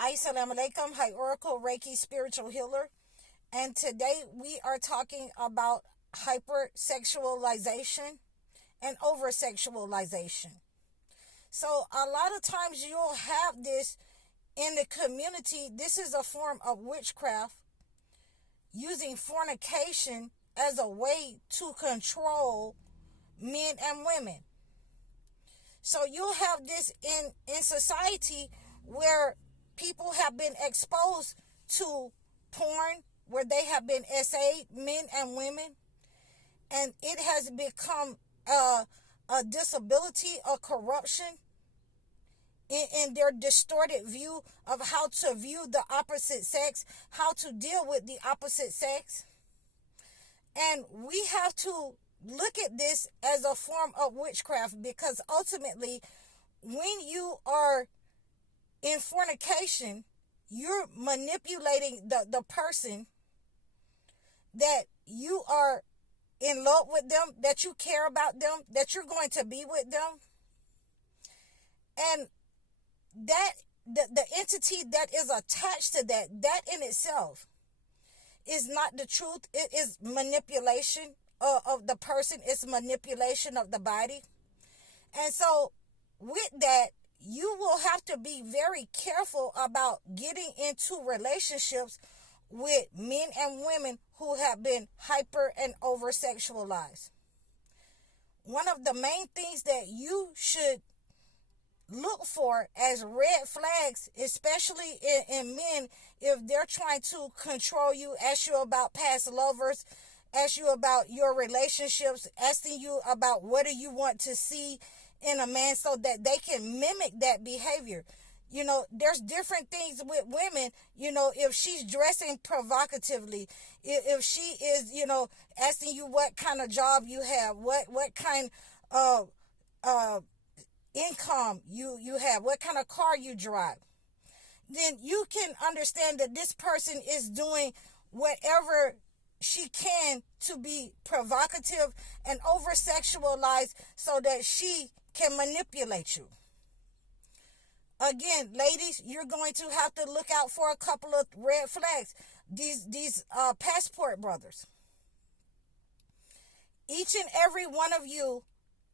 Assalamu alaikum, Hi Oracle Reiki Spiritual Healer. And today we are talking about hypersexualization and over-sexualization. So a lot of times you'll have this in the community. This is a form of witchcraft, using fornication as a way to control men and women. So you'll have this in society where people have been exposed to porn, where they have been SA'd, men and women, and it has become a disability, a corruption in their distorted view of how to view the opposite sex, how to deal with the opposite sex. And we have to look at this as a form of witchcraft, because ultimately, when you are in fornication, you're manipulating the person that you are in love with them, that you care about them, that you're going to be with them. And that the entity that is attached to that in itself is not the truth. It is manipulation of the person. It's manipulation of the body. And so with that, you will have to be very careful about getting into relationships with men and women who have been hyper and over sexualized. One of the main things that you should look for as red flags, especially in men, if they're trying to control you, ask you about past lovers, ask you about your relationships, asking you about what do you want to see in a man, so that they can mimic that behavior. You know, there's different things with women. You know, if she's dressing provocatively, if she is, asking you what kind of job you have, what kind of income you have, what kind of car you drive, then you can understand that this person is doing whatever she can to be provocative and over sexualized so that she can manipulate you. Again, ladies, you're going to have to look out for a couple of red flags. These passport brothers. Each and every one of you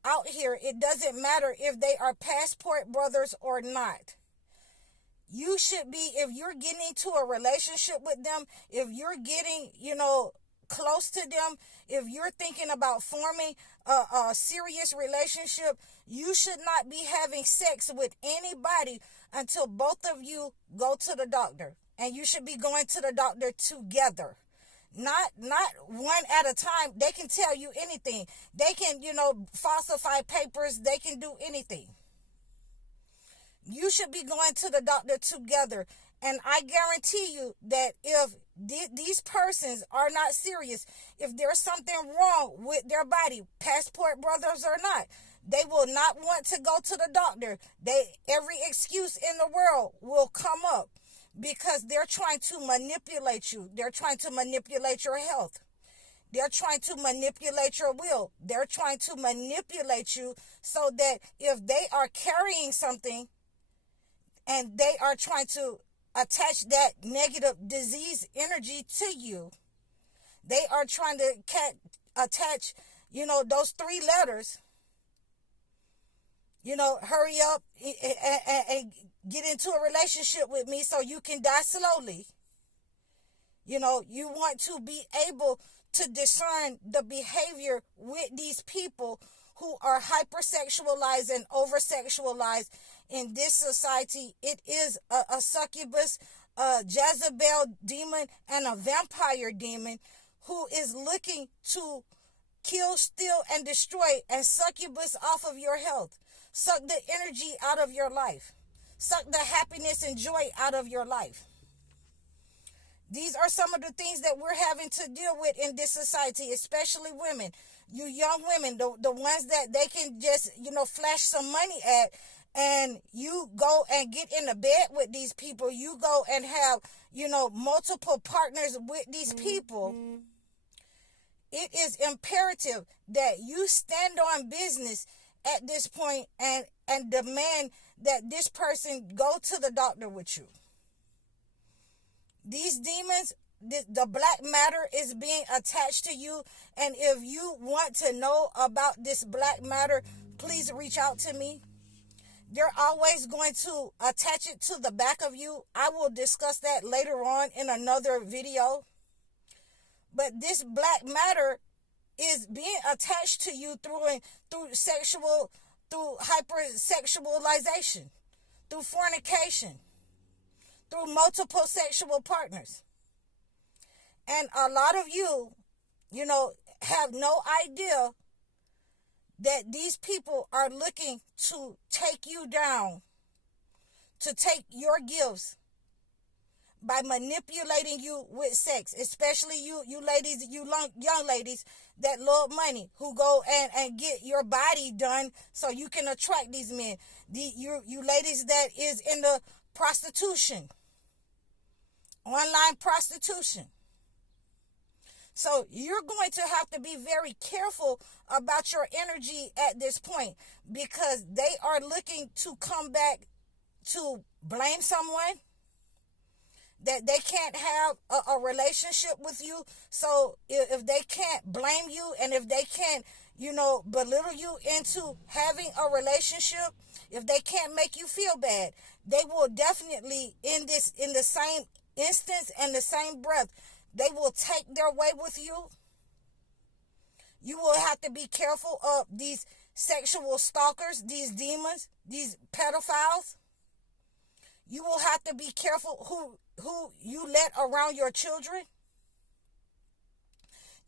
out here, it doesn't matter if they are passport brothers or not. You should be, if you're getting into a relationship with them, if you're getting, close to them, if you're thinking about forming a serious relationship, you should not be having sex with anybody until both of you go to the doctor. And you should be going to the doctor together. Not one at a time. They can tell you anything. They can, falsify papers. They can do anything. You should be going to the doctor together. And I guarantee you that if these persons are not serious, if there's something wrong with their body, passport brothers or not, they will not want to go to the doctor. Every excuse in the world will come up, because they're trying to manipulate you. They're trying to manipulate your health. They're trying to manipulate your will. They're trying to manipulate you so that if they are carrying something and they are trying to attach that negative disease energy to you, they are trying to attach, those 3 letters, hurry up and get into a relationship with me so you can die slowly. You want to be able to discern the behavior with these people who are hypersexualized and oversexualized in this society. It is a succubus, a Jezebel demon, and a vampire demon who is looking to kill, steal, and destroy and succubus off of your health. Suck the energy out of your life. Suck the happiness and joy out of your life. These are some of the things that we're having to deal with in this society, especially women. You young women, the ones that they can just, flash some money at, and you go and get in the bed with these people. You go and have, multiple partners with these people. It is imperative that you stand on business at this point and demand that this person go to the doctor with you. These demons, the black matter is being attached to you. And if you want to know about this black matter, please reach out to me. They're always going to attach it to the back of you. I will discuss that later on in another video. But this black matter is being attached to you through hypersexualization, through fornication, through multiple sexual partners. And a lot of you, have no idea that these people are looking to take you down, to take your gifts by manipulating you with sex, especially you ladies, young ladies that love money, who go and get your body done so you can attract these men. You ladies that is in the prostitution, online prostitution. So you're going to have to be very careful about your energy at this point, because they are looking to come back to blame someone, that they can't have a relationship with you. So if they can't blame you, and if they can't, belittle you into having a relationship, if they can't make you feel bad, they will definitely, in the same instance and the same breath, they will take their way with you. You will have to be careful of these sexual stalkers, these demons, these pedophiles. You will have to be careful who you let around your children.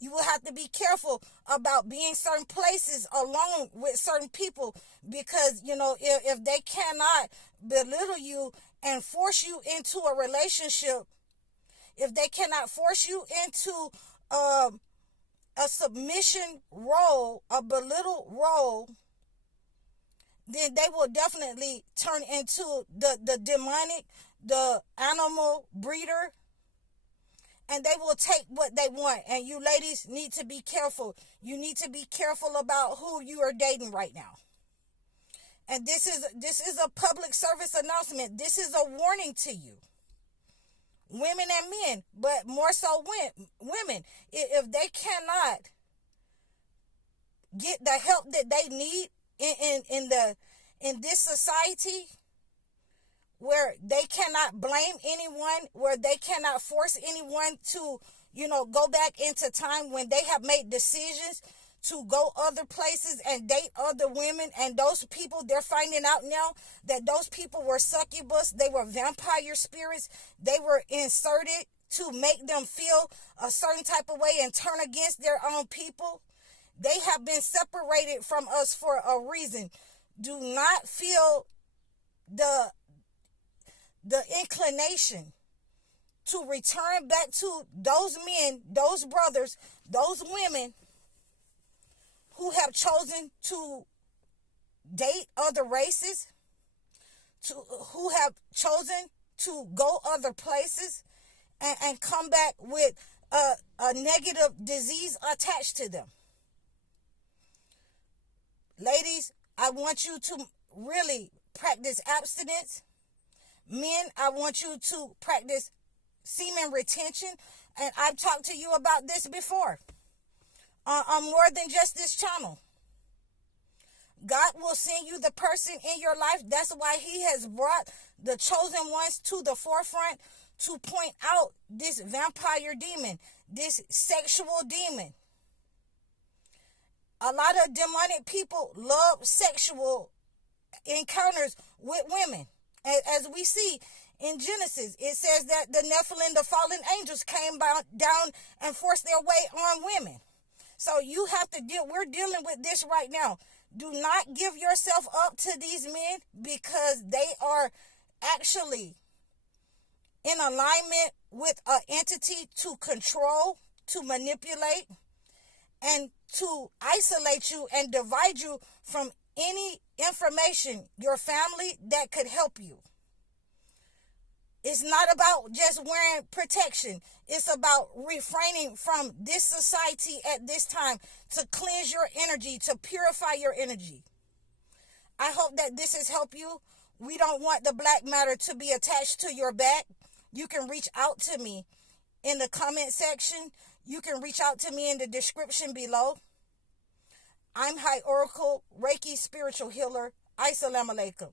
You will have to be careful about being certain places alone with certain people, because, if they cannot belittle you and force you into a relationship, if they cannot force you into a submission role, a belittle role, then they will definitely turn into the demonic, the animal breeder, and they will take what they want. And you ladies need to be careful. You need to be careful about who you are dating right now. And this is a public service announcement. This is a warning to you, women and men, but more so women. If they cannot get the help that they need in this society, where they cannot blame anyone, where they cannot force anyone to, go back into time when they have made decisions to go other places and date other women, and those people, they're finding out now that those people were succubus, they were vampire spirits, they were inserted to make them feel a certain type of way and turn against their own people. They have been separated from us for a reason. Do not feel the inclination to return back to those men, those brothers, those women who have chosen to date other races, who have chosen to go other places and come back with a negative disease attached to them. Ladies, I want you to really practice abstinence. Men, I want you to practice semen retention. And I've talked to you about this before on more than just this channel. God will send you the person in your life. That's why he has brought the chosen ones to the forefront to point out this vampire demon, this sexual demon. A lot of demonic people love sexual encounters with women. As we see in Genesis, it says that the Nephilim, the fallen angels, came down and forced their way on women. So you have to we're dealing with this right now. Do not give yourself up to these men, because they are actually in alignment with an entity to control, to manipulate, and to isolate you and divide you from any information, your family, that could help you. It's not about just wearing protection. It's about refraining from this society at this time, to cleanse your energy, to purify your energy. I hope that this has helped you. We don't want the black matter to be attached to your back. You can reach out to me in the comment section. You can reach out to me in the description below. I'm High Oracle, Reiki Spiritual Healer. Assalamu alaikum.